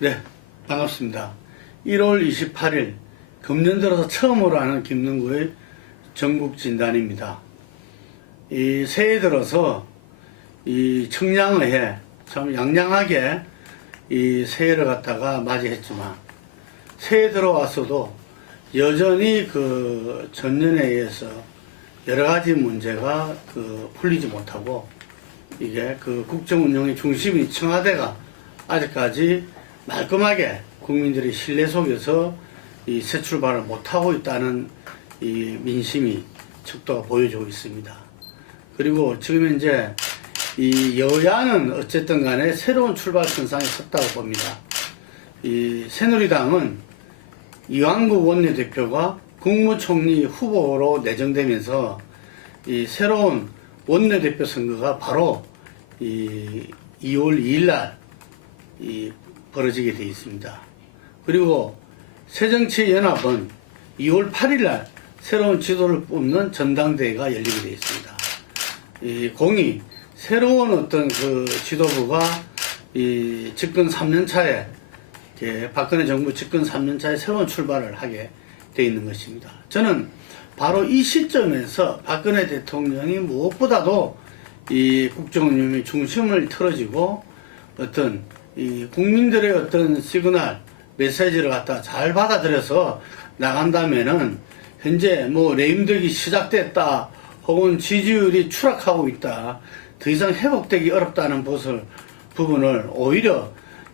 네, 반갑습니다. 1월 28일 금년 들어서 처음으로 하는 김능구의 전국 진단입니다. 이 새해 들어서 이 청량의해 참 양양하게 이 새해를 갖다가 맞이했지만 새해 들어왔어도 여전히 그 전년에 의해서 여러 가지 문제가 풀리지 못하고 이게 국정 운영의 중심인 청와대가 아직까지 말끔하게 국민들의 신뢰 속에서 이 새 출발을 못하고 있다는 이 민심이 척도가 보여주고 있습니다. 그리고 지금 현재 이 여야는 어쨌든 간에 새로운 출발 선상에 섰다고 봅니다. 이 새누리당은 이완구 원내대표가 국무총리 후보로 내정되면서 이 새로운 원내대표 선거가 바로 이 2월 2일 날 벌어지게 되어 있습니다. 그리고 새정치연합은 2월 8일 날 새로운 지도를 뽑는 전당대회가 열리게 되어 있습니다. 이 공이 새로운 어떤 지도부가 이 집권 3년 차에 박근혜 정부 집권 3년 차에 새로운 출발을 하게 되어 있는 것입니다. 저는 바로 이 시점에서 박근혜 대통령이 무엇보다도 이 국정운영의 중심을 틀어지고 어떤 이 국민들의 어떤 시그널 메시지를 갖다 잘 받아들여서 나간다면은 현재 뭐 레임덕이 시작됐다 혹은 지지율이 추락하고 있다 더 이상 회복되기 어렵다는 부분을 오히려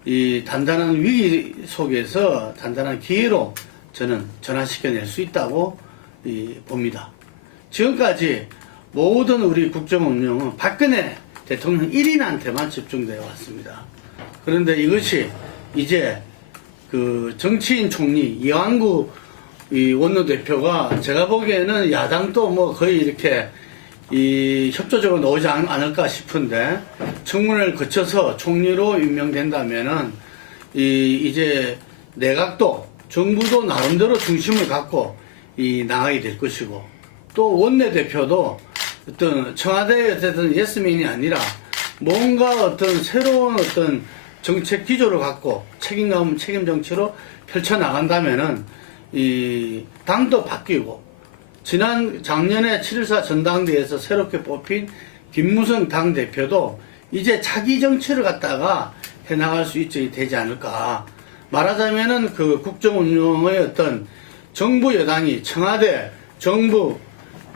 이 단단한 위기 속에서 단단한 기회로 저는 전환시켜낼 수 있다고 봅니다. 지금까지 모든 우리 국정운영은 박근혜 대통령 1인한테만 집중되어 왔습니다. 그런데 이것이 이제 정치인 총리 이완구 원내대표가 제가 보기에는 야당도 뭐 거의 이렇게 협조적으로 나오지 않을까 싶은데 청문회를 거쳐서 총리로 임명된다면은 이제 내각도 정부도 나름대로 중심을 갖고 나가게 될 것이고 또 원내대표도 어떤 청와대의 어쨌든 예스맨이 아니라 뭔가 어떤 새로운 어떤 정책 기조를 갖고 책임감 책임 정치로 펼쳐 나간다면은 이 당도 바뀌고 작년에 7.14 전당대회에서 새롭게 뽑힌 김무성 당대표도 이제 자기 정치를 갖다가 해나갈 수 되지 않을까. 말하자면은 국정 운영의 어떤 정부 여당이 청와대, 정부,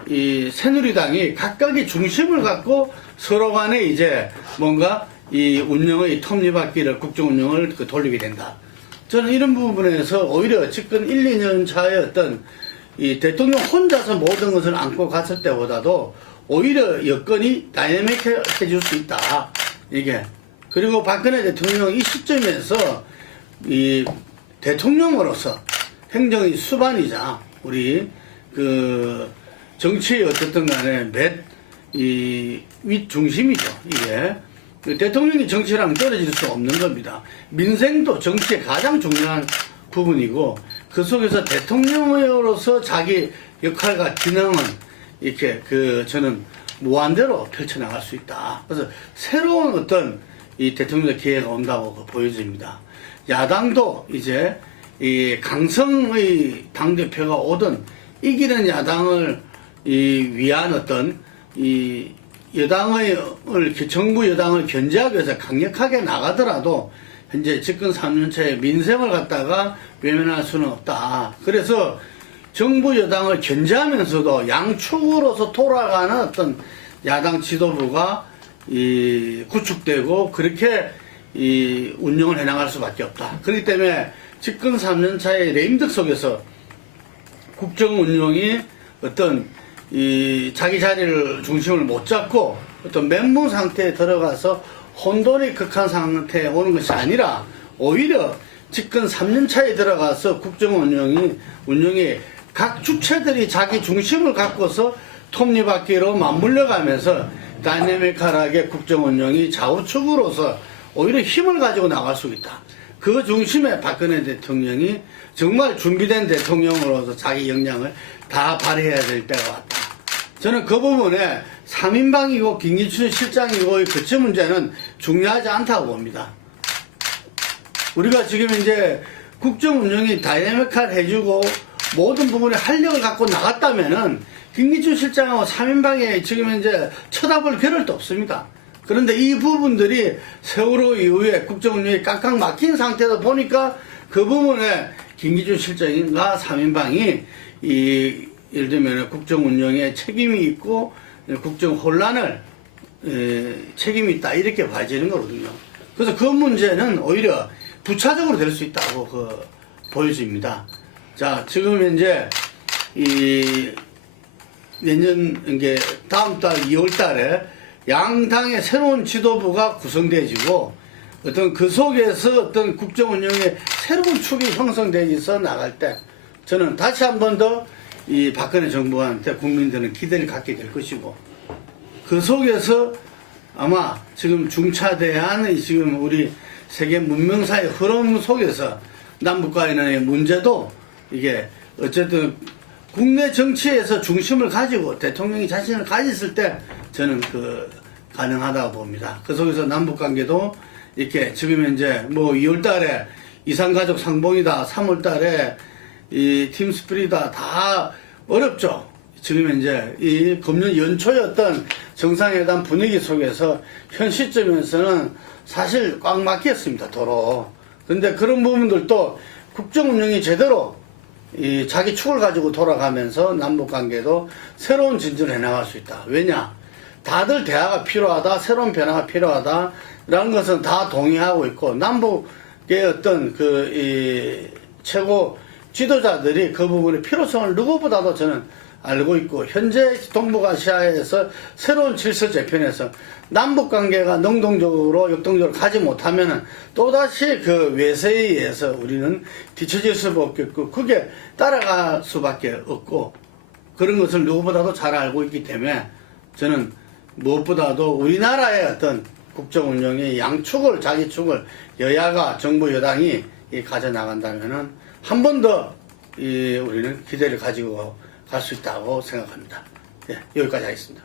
이 새누리당이 각각의 중심을 갖고 서로 간에 이제 뭔가 이 운영의 톱니바퀴를 국정 운영을 돌리게 된다. 저는 이런 부분에서 오히려 집권 1, 2년 차의 어떤 이 대통령 혼자서 모든 것을 안고 갔을 때보다도 오히려 여건이 다이내믹해질 수 있다. 이게. 그리고 박근혜 대통령 이 시점에서 이 대통령으로서 행정의 수반이자 우리 정치의 어쨌든 간에 윗중심이죠. 이게. 대통령이 정치랑 떨어질 수 없는 겁니다. 민생도 정치의 가장 중요한 부분이고 그 속에서 대통령으로서 자기 역할과 기능은 이렇게 저는 무한대로 펼쳐나갈 수 있다. 그래서 새로운 어떤 이 대통령의 기회가 온다고 보여집니다. 야당도 이제 이 강성의 당대표가 오든 이기는 야당을 위한 어떤 정부 여당을 견제하기 위해서 강력하게 나가더라도 현재 집권 3년차에 민생을 갖다가 외면할 수는 없다. 그래서 정부 여당을 견제하면서도 양축으로서 돌아가는 어떤 야당 지도부가 구축되고 그렇게 운영을 해나갈 수밖에 없다. 그렇기 때문에 집권 3년차의 레임덕 속에서 국정 운영이 어떤 자기 자리를 중심을 못 잡고 어떤 멘붕 상태에 들어가서 혼돈이 극한 상태에 오는 것이 아니라 오히려 집권 3년 차에 들어가서 국정 운영이 각 주체들이 자기 중심을 갖고서 톱니바퀴로 맞물려가면서 다이내믹하게 국정 운영이 좌우측으로서 오히려 힘을 가지고 나갈 수 있다. 그 중심에 박근혜 대통령이 정말 준비된 대통령으로서 자기 역량을 다 발휘해야 될 때가 왔다. 저는 그 부분에 3인방이고 김기춘 실장이고의 거치 문제는 중요하지 않다고 봅니다. 우리가 지금 이제 국정 운영이 다이내믹하게 해주고 모든 부분에 활력을 갖고 나갔다면은 김기춘 실장하고 3인방에 지금 이제 쳐다볼 겨를도 없습니다. 그런데 이 부분들이 세월호 이후에 국정 운영이 깍깍 막힌 상태다 보니까 그 부분에 김기춘 실장과 3인방이 예를 들면 국정 운영에 책임이 있고 국정 혼란을 책임이 있다 이렇게 봐지는 거거든요. 그래서 그 문제는 오히려 부차적으로 될 수 있다고 보여집니다. 자, 지금 이제 내년 이게 다음 달 2월 달에 양당의 새로운 지도부가 구성되어지고 어떤 그 속에서 어떤 국정 운영의 새로운 축이 형성되어서 나갈 때 저는 다시 한 번 더 이 박근혜 정부한테 국민들은 기대를 갖게 될 것이고 그 속에서 아마 지금 중차대한 지금 우리 세계 문명사의 흐름 속에서 남북 간의 문제도 이게 어쨌든 국내 정치에서 중심을 가지고 대통령이 자신을 가졌을 때 저는 가능하다고 봅니다. 그 속에서 남북 관계도 이렇게 지금 현재 뭐 2월 달에 이산가족 상봉이다, 3월 달에 이 팀스프리다 다 어렵죠. 지금 현재 이 금년 연초였던 정상회담 분위기 속에서 현 시점에서는 사실 꽉 막혔습니다, 도로. 근데 그런 부분들도 국정 운영이 제대로 자기 축을 가지고 돌아가면서 남북 관계도 새로운 진전을 해나갈 수 있다. 왜냐? 다들 대화가 필요하다, 새로운 변화가 필요하다라는 것은 다 동의하고 있고 남북의 어떤 최고 지도자들이 그 부분의 필요성을 누구보다도 저는 알고 있고 현재 동북아시아에서 새로운 질서 재편에서 남북 관계가 능동적으로 역동적으로 가지 못하면은 또다시 그 외세에 의해서 우리는 뒤처질 수밖에 없고 그게 따라갈 수밖에 없고 그런 것을 누구보다도 잘 알고 있기 때문에 저는 무엇보다도 우리나라의 어떤 국정 운영의 양축을 자기 축을 여야가 정부 여당이 가져 나간다면은 한 번 더 우리는 기대를 가지고 갈 수 있다고 생각합니다. 예, 여기까지 하겠습니다.